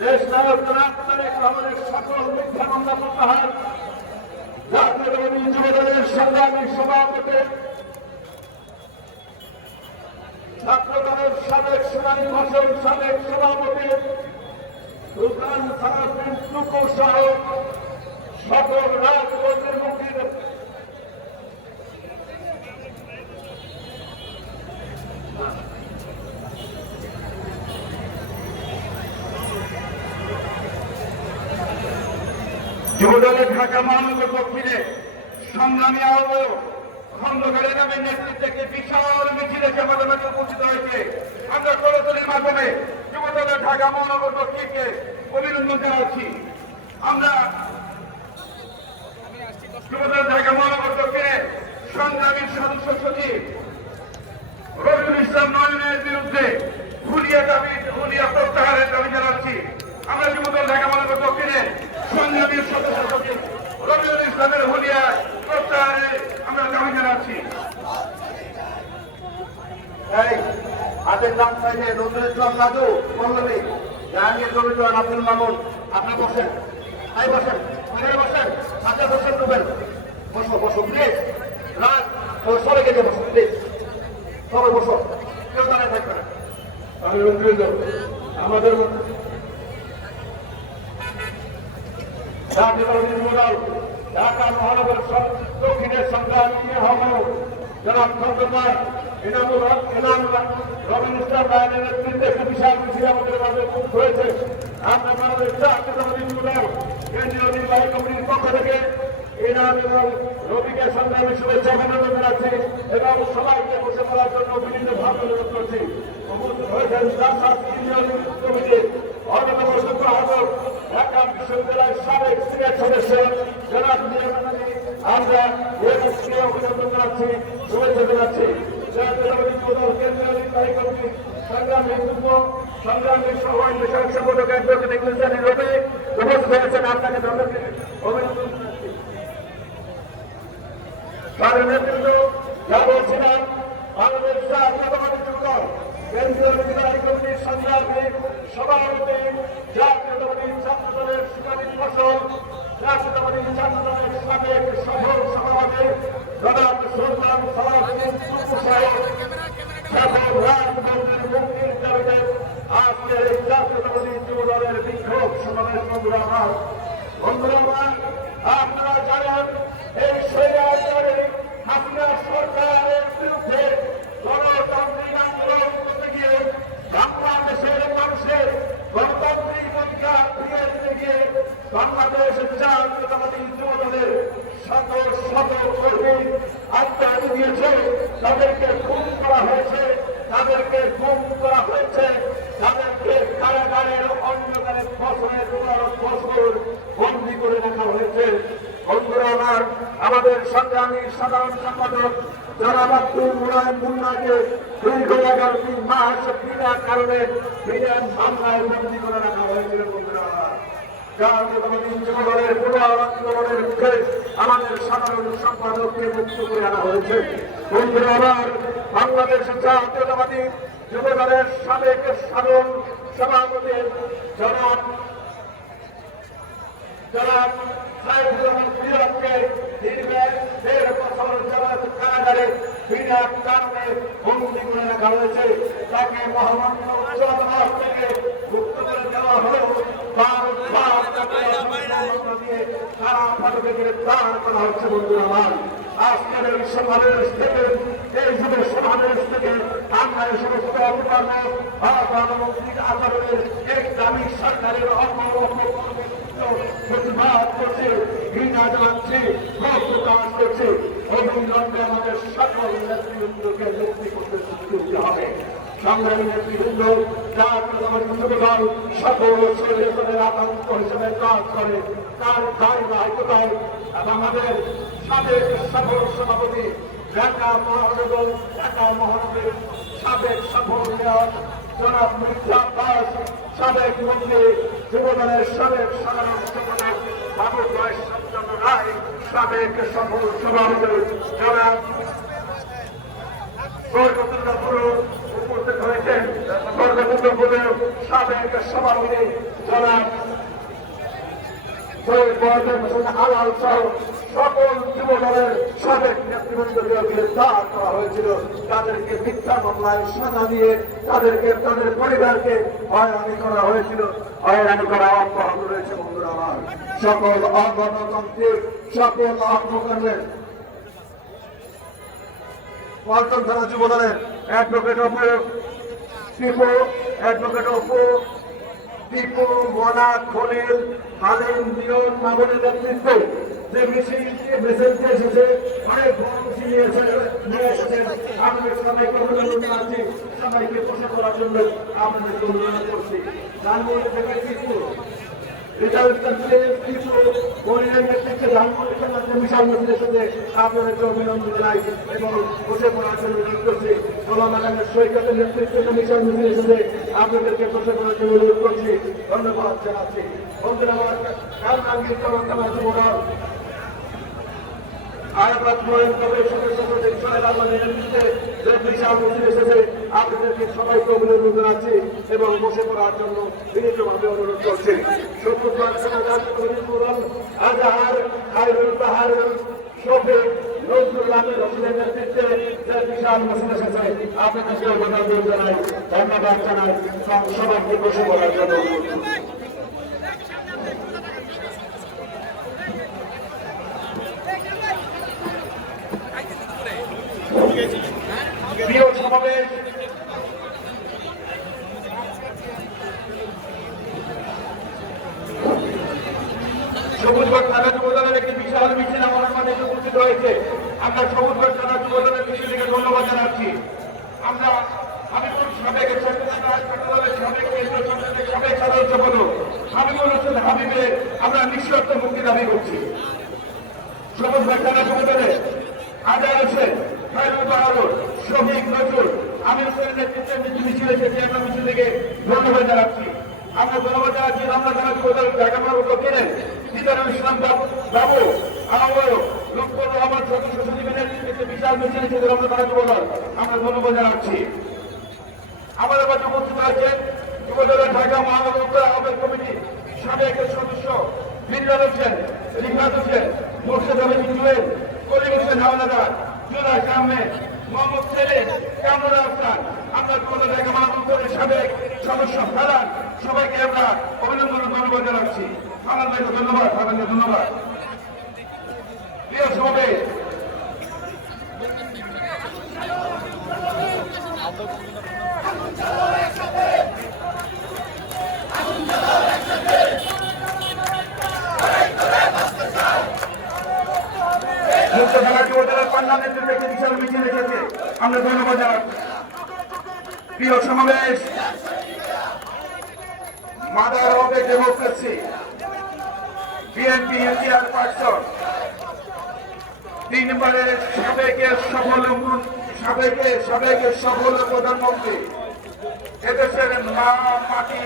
দেশ নায়ক জনাব তারেক রহমানের সকল মিথ্যা মামলা প্রত্যাহার, জাতীয়তাবাদী যুবদলের সংগ্রামী সভাপতি, ছাত্রদলের সাবেক সেনানী ফসল সাবেক সভাপতি সুলতান সালাউদ্দিন টুকু সহ সকল রাজনৈতিক মুক্তির যুবদলের ঢাকা মহানগর দক্ষিণে সংগ্রামী আহ্বায়ক খন্দকারের নামের নেতৃত্বে একটি বিশাল মিছিল এসে আমাদের মাঝে উপস্থিত হয়েছে। আমরা করতলির মাধ্যমে যুবদলের ঢাকা মহানগর দক্ষিণকে অভিনন্দন জানাচ্ছি। আমরা যুবদলের ঢাকা মহানগর দক্ষিণে সংগ্রামী সদস্য সচিব রবিউল ইসলাম নয়নের বিরুদ্ধে হুলিয়া প্রত্যাহারের দাবি জানাচ্ছি। আমরা যুবদল ঢাকা মহানগর দক্ষিণে সংগ্রামী সদস্য সচিব রবিউল ইসলামের হুলিয়া প্রত্যাহারে আমরা দাবি জানাচ্ছি। হাতের নাম চাইলে নজরুল ইসলাম রাজু মল্লবী, জাহাঙ্গীর কবির, আব্দুল মামুন, আপনি বসেন, তাই বসেন, বসেন, হাতে বসেন, ডুবেন, বসো বসো প্লিজ, রাত সবাইকে যে বসো প্লিজ, সবাই বসো, কেউ দাঁড়ায় থাকবে না। আমাদের ঢাকা মহানগর দক্ষিণের সংগ্রামী আহ্বায়ক জনাব খন্দকার রবিউল ইসলাম রায়ের নেতৃত্বে একটি বিশাল মিছিল আমাদের মাঝে উপস্থিত হয়েছে। আমরা আমাদের জাতীয়তাবাদী যুবদল কেন্দ্রীয় নির্বাহী কমিটির পক্ষ থেকে ইনাম এবং রবিকে সংগ্রামী শুভেচ্ছা অভিনন্দন জানাচ্ছি এবং সবাইকে বসে পড়ার জন্য বিনীতভাবে অনুরোধ করছি। উপস্থিত হয়েছেন কমিটির অন্যতম সূত্র আহ্বায়ক ঢাকা বিশ্ববিদ্যালয়ের সাবেক সিনিয়র সদস্য জনাব আমরা অভিনন্দন জানাচ্ছি, শুভেচ্ছা জানাচ্ছি। জাতীয়তাবাদী যুবদল কেন্দ্রীয় নির্বাহী কমিটি সংগ্রামী যুগ্ম সংগ্রামী সহ বিষয়ক সংগঠক অ্যাডভোকেট ইংলিশানি রবি উপস্থিত হয়েছেন। আপনাকে ধন্যবাদ অভিনন্দন নেতৃত্ব যা বলছিলাম, বাংলাদেশ জাতীয়তাবাদী যুবদল কেন্দ্রীয় নির্বাহী কমিটির সংগ্রামী সভাপতি, জাতীয়তাবাদী ছাত্রদলের শিকারী ফসল, জাতীয়তাবাদী ছাত্রদলের সাবেক সফল সভাপতি জনাব সুলতান সালাউদ্দিন টুকু সাহেব সকল রাজনৈতিক মুক্তির দাবিতে আজকের এই জাতীয়তাবাদী যুবদলের বিক্ষোভ সমাবেশ। বন্ধুরা আমার, আপনারা জানেন এই স্বৈরাচারী হাসিনা সরকারের বিরুদ্ধে গণতান্ত্রিক আন্দোলন করতে গিয়ে বাংলাদেশের মানুষের গণতান্ত্রিক অধিকার ফিরিয়ে দিতে গিয়ে বাংলাদেশ জাতীয়তাবাদী যুবদলের শত শত কর্মী আত্মহত্যা দিয়েছে, তাদেরকে খুন করা হয়েছে, তাদেরকে গুম করা হয়েছে, তাদেরকে কারাগারের অন্ধকারে বছরের বছর বন্দী করে রাখা হয়েছে। বন্ধুরা আমার, আমাদের সংগ্রামী সাধারণ সম্পাদক জনাব আব্দুল মুনায়েম মুন্নাকে দীর্ঘ 11টি মাস বিনা কারণে বিনা মামলায় বন্দী করে রাখা হয়েছিল। বন্ধুরা, জাতীয়তাবাদী যুবদলের পুনর আন্দোলনের মুখে আমাদের সাধারণ সম্পাদককে মুক্ত করে আনা হয়েছে। বন্ধুরা আমার, বাংলাদেশ জাতীয়তাবাদী যুবদলের সাবেক সাধারণ সভাপতি জনাব সাইফুর রহমান প্রিয়কে দীর্ঘ 1.5 বছর যাবৎ কারাগারে বিনা কারণে বন্দী করে রাখা হয়েছে। তাকে মহামান্য উচ্চ আদালত থেকে মুক্ত করে দেওয়া হলেও সারা ভারতে গ্রেপ্তার করা হচ্ছে। বন্ধুরা আমার, আজকের এই সমাবেশ থেকে, এই যুব সমাবেশ থেকে আমরা এই সমস্ত অভিভাবক গণতান্ত্রিক আন্দোলনের এক দাবি সরকারের প্রতিবাদ করছে, ঘৃণা জানাচ্ছে, প্রকাশ করছে। অবিলম্বে আমাদের সকল নেতৃবৃন্দকে মুক্তি করতে দিতে হবে। সংগ্রামী নেতৃবৃন্দ, জাতীয়তাবাদী যুবদল সকল ছেলেদের আতঙ্ক হিসেবে কাজ করে, তার ধারাবাহিকতায় আমাদের সাবেক সফল সভাপতি ঢাকা মহানগরের সাবেক সফল মেয়র জনাব মির্জা আব্বাস, সাবেক মন্ত্রী, যুবদলের সাবেক সাধারণ সম্পাদক বাবু চন্দ্র রায়, সাবেক সফল সভাপতি জনাব উপস্থিত হয়েছেন। সাবেক সভাপতি জনাব শহীদ বয়াতের হোসেন আলাল সহ সকল যুব দলের সাবেক নেতৃবৃন্দকে গ্রেফতার করা হয়েছিল। তাদেরকে মিথ্যা মামলায় সাজা দিয়ে তাদেরকে তাদের পরিবারকে হয়রানি করা হয়েছিল, হয়রানি করা অব্যাহত রয়েছে। বন্ধুরা আমার, সকল অগণতান্ত্রিক সকল অগ্রকর্মের পল্টন থানা যুব দলের অ্যাডভোকেট টিপু মোনা খলিল হালিম নিয়ন মামুনের নেতৃত্বে যে মিছিলটি এসেছে, অনেক বড় মিছিল নিয়ে এসেছেন। আমাদের সবাইকে অভিনন্দন জানাচ্ছি, সবাইকে বসে করার জন্য আপনাদেরকে অনুরোধ করছি। ধানমন্ডি থেকে টিপু বিশাল মিছিল এসেছে, আপনাদেরকে অভিনন্দন জানাই এবং বসে পড়ার জন্য অনুরোধ করছি। গোলামানের সৈকতের নেতৃত্বে বিশাল মিছিল এসেছে, আপনাদেরকে বসে পড়ার জন্য অনুরোধ করছি। ধন্যবাদ জানাচ্ছি। বন্ধুরা আমার, আপনাদেরকে সবাইকে অভিনন্দন জানাচ্ছি এবং বসে পড়ার জন্য বিনীতভাবে অনুরোধ করছি। আজহার খায়রুল বাহারুল শফিক নজরুল আহমেদ হোসেনের নেতৃত্বে যে বিশাল মিছিল এসেছে, আপনাদেরকে অভিনন্দন জানাই, ধন্যবাদ জানাই এবং সবাইকে বসে পড়ার জন্য অনুরোধ করছি। প্রিয় সমাবেশ, সবুজগড় থানা যুব দলের একটি বিশাল মিছিল আমার মাঝে উপস্থিত হয়েছে। আমরা সবুজগড় থানা যুব দলের মিছিল থেকে ধন্যবাদ জানাচ্ছি। আমরা হাবিবুল সাবেক সাবেক সদস্য বলো হাবিবুল হোসেন হাবিবের আমরা নিঃশর্ত মুক্তি দাবি করছি। সবুজগড় থানা যুব দলের আজহার হোসেন খায়রুল বাহারুল শফিক নজরুল আমির হোসেনের নেতৃত্বে মিছিল এসেছে, আমরা মিছিল থেকে ধন্যবাদ জানাচ্ছি। আমরা ধন্যবাদ জানাচ্ছি আমরা থানা যুব দল ঢাকা মহানগর কেনেন সিদ্ধারুল ইসলাম বাবু লক্ষ্মণ রহমান সদস্য সচিবের নেতৃত্বে বিশাল মিছিল এসেছে আমরা থানা যুব দল, আমরা ধন্যবাদ জানাচ্ছি। আমাদের কাছে উপস্থিত আছেন যুব দলের ঢাকা মহানগর উত্তর আহ্বায়ক কমিটি সাবেক সদস্য বিল্লাল হোসেন, রিফাত হোসেন, মোর্শেদ আলী জুয়েল, কলিম হোসেন হাওলাদার, জুলাই আহমেদ, মোহাম্মদ সেলিম, কামরুল হাসান, আমরা যুব দল ঢাকা মহানগর উত্তরের সাবেক সদস্য ফারান, সবাইকে আমরা অভিনন্দন ধন্যবাদ জানাচ্ছি। ফারান ভাইকে ধন্যবাদ, ফারানকে ধন্যবাদ। প্রিয় সমাবেশ, আমরা ধন্যবাদ জানাচ্ছি। প্রিয় সমাবেশ, মাদার অফ ডেমোক্রেসি বিএনপি ইন্ডিয়ার পার্সন 3 বারের সাবেকের সফল প্রধানমন্ত্রী, এদেশের মা মাটি